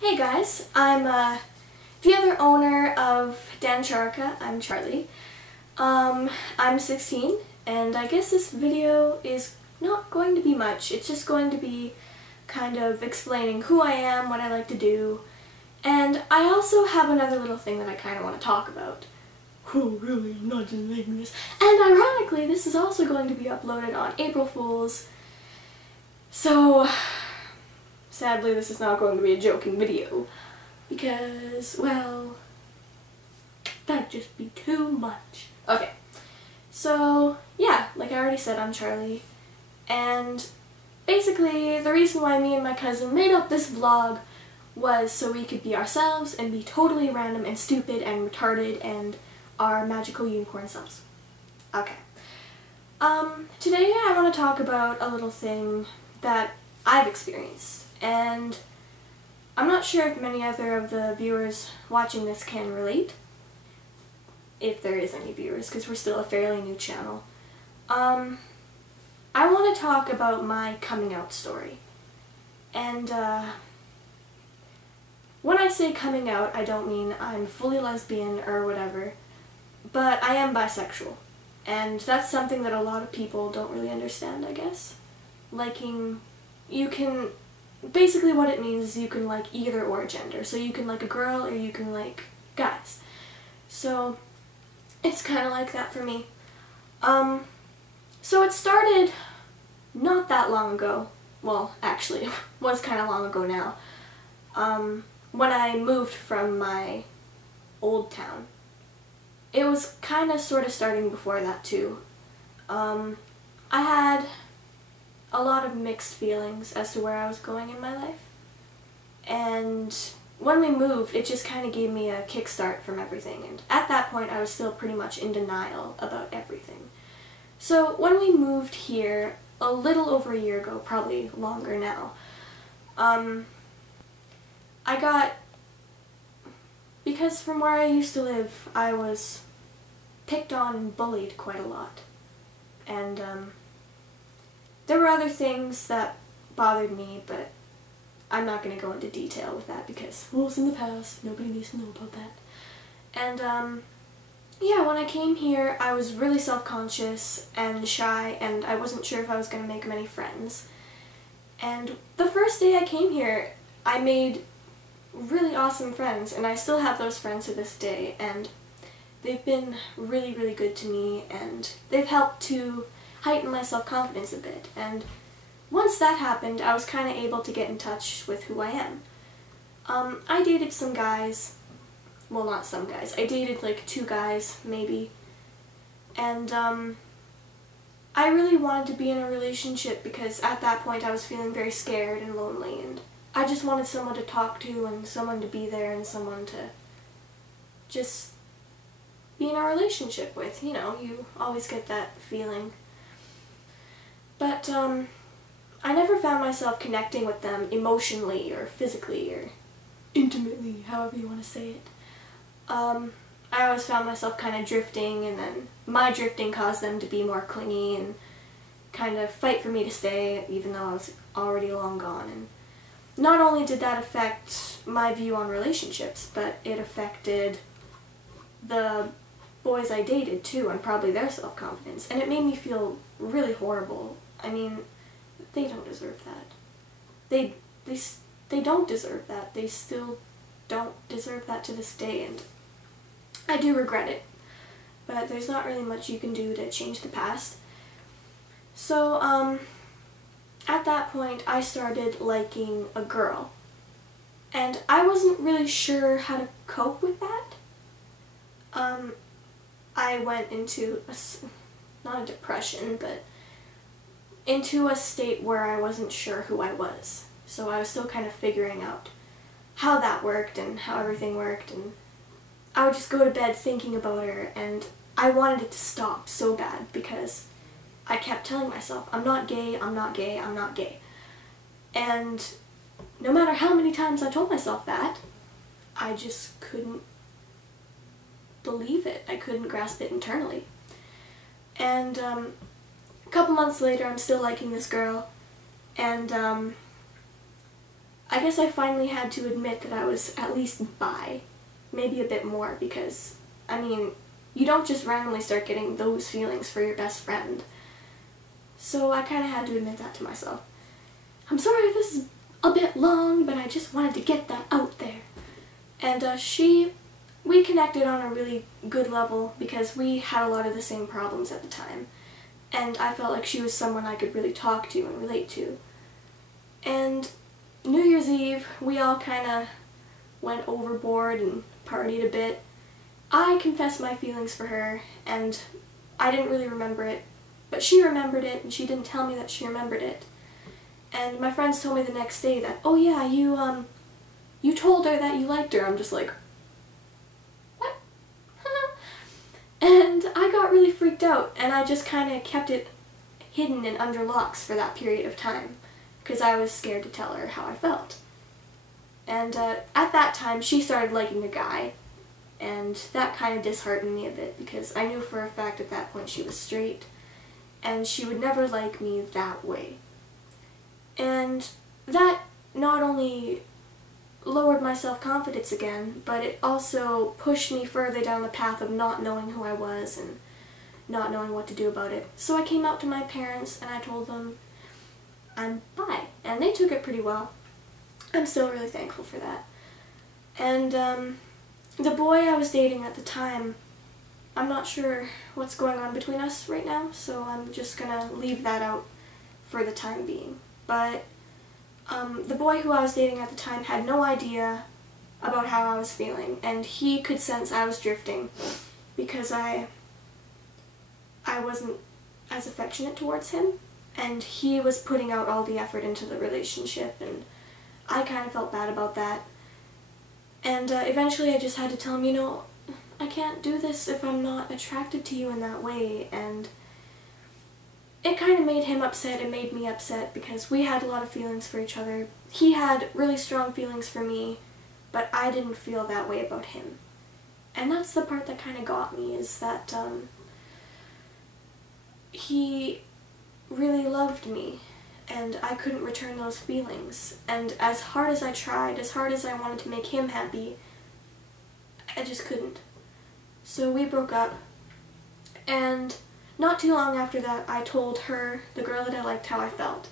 Hey guys, I'm the other owner of Dan Charka. I'm Charlie. I'm 16 and I guess this video is not going to be much. It's just going to be kind of explaining who I am, what I like to do, and I also have another little thing that I kind of want to talk about. Oh really, I'm not just making this. And ironically, this is also going to be uploaded on April Fool's. So sadly, this is not going to be a joking video, because, well, that'd just be too much. Okay, so, yeah, like I already said, I'm Charlie, and basically, the reason why me and my cousin made up this vlog was so we could be ourselves and be totally random and stupid and retarded and our magical unicorn selves. Okay. Today I want to talk about a little thing that I've experienced. And I'm not sure if many other of the viewers watching this can relate, if there is any viewers, because we're still a fairly new channel. I want to talk about my coming out story. And when I say coming out, I don't mean I'm fully lesbian or whatever, but I am bisexual. And that's something that a lot of people don't really understand, I guess. Basically what it means is you can like either or gender. So you can like a girl or you can like guys. So it's kind of like that for me. So it started not that long ago. Well, actually, it was kind of long ago now. When I moved from my old town. It was kind of sort of starting before that too. I had a lot of mixed feelings as to where I was going in my life. And when we moved, it just kind of gave me a kickstart from everything. And at that point, I was still pretty much in denial about everything. So when we moved here, a little over a year ago, probably longer now, because from where I used to live, I was picked on and bullied quite a lot. And there were other things that bothered me, but I'm not going to go into detail with that because, well, it's in the past, nobody needs to know about that. And yeah, when I came here, I was really self-conscious and shy, and I wasn't sure if I was going to make many friends. And the first day I came here, I made really awesome friends, and I still have those friends to this day, and they've been really, really good to me, and they've helped to heighten my self-confidence a bit. And once that happened, I was kind of able to get in touch with who I am. I dated some guys, well, not some guys, I dated like 2 guys, maybe, and I really wanted to be in a relationship because at that point I was feeling very scared and lonely, and I just wanted someone to talk to and someone to be there and someone to just be in a relationship with. You know, you always get that feeling. But I never found myself connecting with them emotionally or physically or intimately, however you want to say it. I always found myself kind of drifting, and then my drifting caused them to be more clingy and kind of fight for me to stay, even though I was already long gone. And not only did that affect my view on relationships, but it affected the boys I dated too, and probably their self-confidence, and it made me feel really horrible. I mean, they don't deserve that. They don't deserve that. They still don't deserve that to this day, and I do regret it. But there's not really much you can do to change the past. So, at that point, I started liking a girl, and I wasn't really sure how to cope with that. I went into not a depression, but into a state where I wasn't sure who I was. So I was still kind of figuring out how that worked and how everything worked, and I would just go to bed thinking about her, and I wanted it to stop so bad because I kept telling myself, I'm not gay, I'm not gay, I'm not gay. And no matter how many times I told myself that, I just couldn't believe it. I couldn't grasp it internally. And a couple months later, I'm still liking this girl, and I guess I finally had to admit that I was at least bi, maybe a bit more, because, I mean, you don't just randomly start getting those feelings for your best friend. So I kind of had to admit that to myself. I'm sorry if this is a bit long, but I just wanted to get that out there. And we connected on a really good level because we had a lot of the same problems at the time. And I felt like she was someone I could really talk to and relate to. And New Year's Eve, we all kind of went overboard and partied a bit. I confessed my feelings for her, and I didn't really remember it, but she remembered it, and she didn't tell me that she remembered it. And my friends told me the next day that, oh yeah, you told her that you liked her. I'm just like, what? And I got really freaked out, and I just kind of kept it hidden and under locks for that period of time, because I was scared to tell her how I felt. And at that time, she started liking a guy, and that kind of disheartened me a bit, because I knew for a fact at that point she was straight, and she would never like me that way. And that not only lowered my self-confidence again, but it also pushed me further down the path of not knowing who I was and not knowing what to do about it. So I came out to my parents and I told them I'm bi, and they took it pretty well. I'm still really thankful for that. And the boy I was dating at the time, I'm not sure what's going on between us right now, so I'm just gonna leave that out for the time being. But the boy who I was dating at the time had no idea about how I was feeling, and he could sense I was drifting because I wasn't as affectionate towards him, and he was putting out all the effort into the relationship, and I kind of felt bad about that. And eventually I just had to tell him, you know, I can't do this if I'm not attracted to you in that way, and it kind of made him upset. It made me upset because we had a lot of feelings for each other. He had really strong feelings for me, but I didn't feel that way about him. And that's the part that kind of got me, is that he really loved me, and I couldn't return those feelings. And as hard as I tried, as hard as I wanted to make him happy, I just couldn't. So we broke up, and not too long after that, I told her, the girl that I liked, how I felt.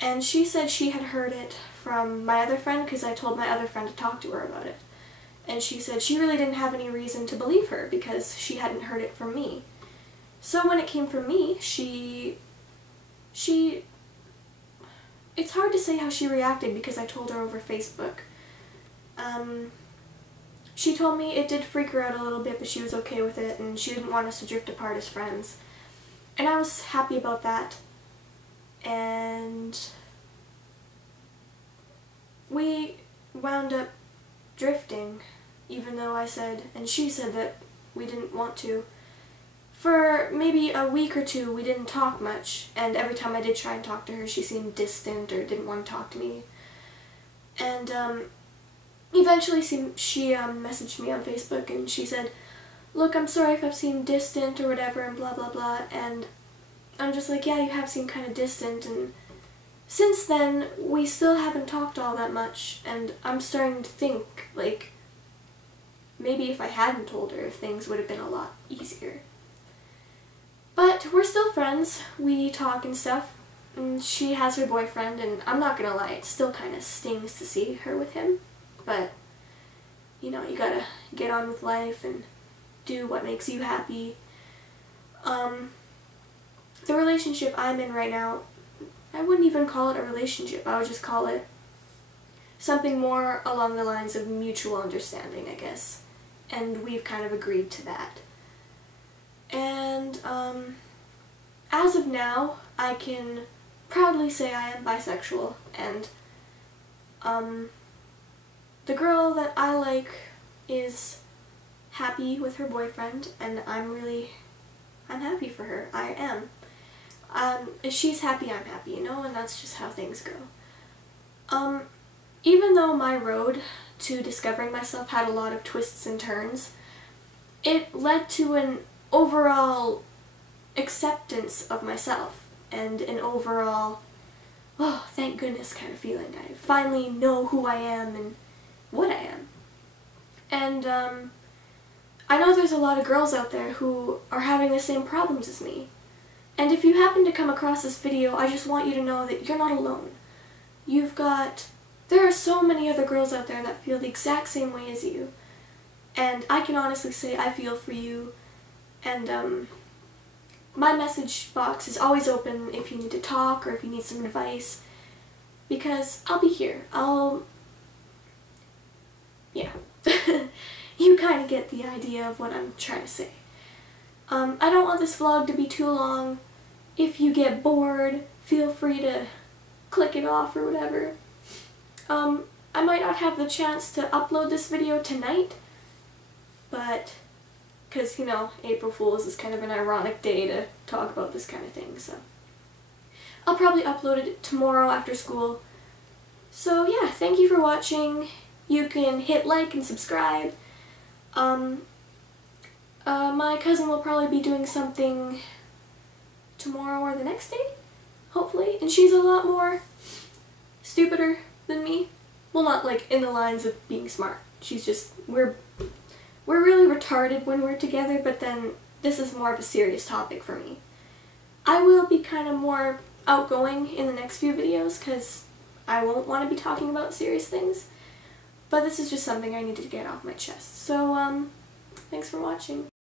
And she said she had heard it from my other friend, because I told my other friend to talk to her about it. And she said she really didn't have any reason to believe her, because she hadn't heard it from me. So when it came from me, it's hard to say how she reacted because I told her over Facebook. She told me it did freak her out a little bit, but she was okay with it, and she didn't want us to drift apart as friends. And I was happy about that. And we wound up drifting, even though I said, and she said that we didn't want to. For maybe a week or two, we didn't talk much, and every time I did try and talk to her, she seemed distant or didn't want to talk to me. And eventually she messaged me on Facebook, and she said, look, I'm sorry if I've seemed distant or whatever, and blah blah blah. And I'm just like, yeah, you have seemed kind of distant. And since then, we still haven't talked all that much, and I'm starting to think, like, maybe if I hadn't told her, things would have been a lot easier. But we're still friends. We talk and stuff. And she has her boyfriend, and I'm not gonna lie, it still kind of stings to see her with him. But, you know, you gotta get on with life and do what makes you happy. The relationship I'm in right now, I wouldn't even call it a relationship. I would just call it something more along the lines of mutual understanding, I guess. And we've kind of agreed to that. And as of now, I can proudly say I am bisexual, and the girl that I like is happy with her boyfriend, and I'm happy for her. I am. If she's happy, I'm happy, you know, and that's just how things go. Even though my road to discovering myself had a lot of twists and turns, it led to an overall acceptance of myself and an overall, oh, thank goodness kind of feeling. I finally know who I am and what I am. And I know there's a lot of girls out there who are having the same problems as me. And if you happen to come across this video, I just want you to know that you're not alone. There are so many other girls out there that feel the exact same way as you. And I can honestly say I feel for you. And my message box is always open if you need to talk or if you need some advice. Because I'll be here. Yeah. You kind of get the idea of what I'm trying to say. I don't want this vlog to be too long. If you get bored, feel free to click it off or whatever. I might not have the chance to upload this video tonight, but, because, you know, April Fool's is kind of an ironic day to talk about this kind of thing, so. I'll probably upload it tomorrow after school. So yeah, thank you for watching. You can hit like and subscribe. My cousin will probably be doing something tomorrow or the next day, hopefully, and she's a lot more stupider than me. Well, not like in the lines of being smart. She's just, we're really retarded when we're together, but then this is more of a serious topic for me. I will be kind of more outgoing in the next few videos because I won't want to be talking about serious things, but this is just something I needed to get off my chest. So, thanks for watching.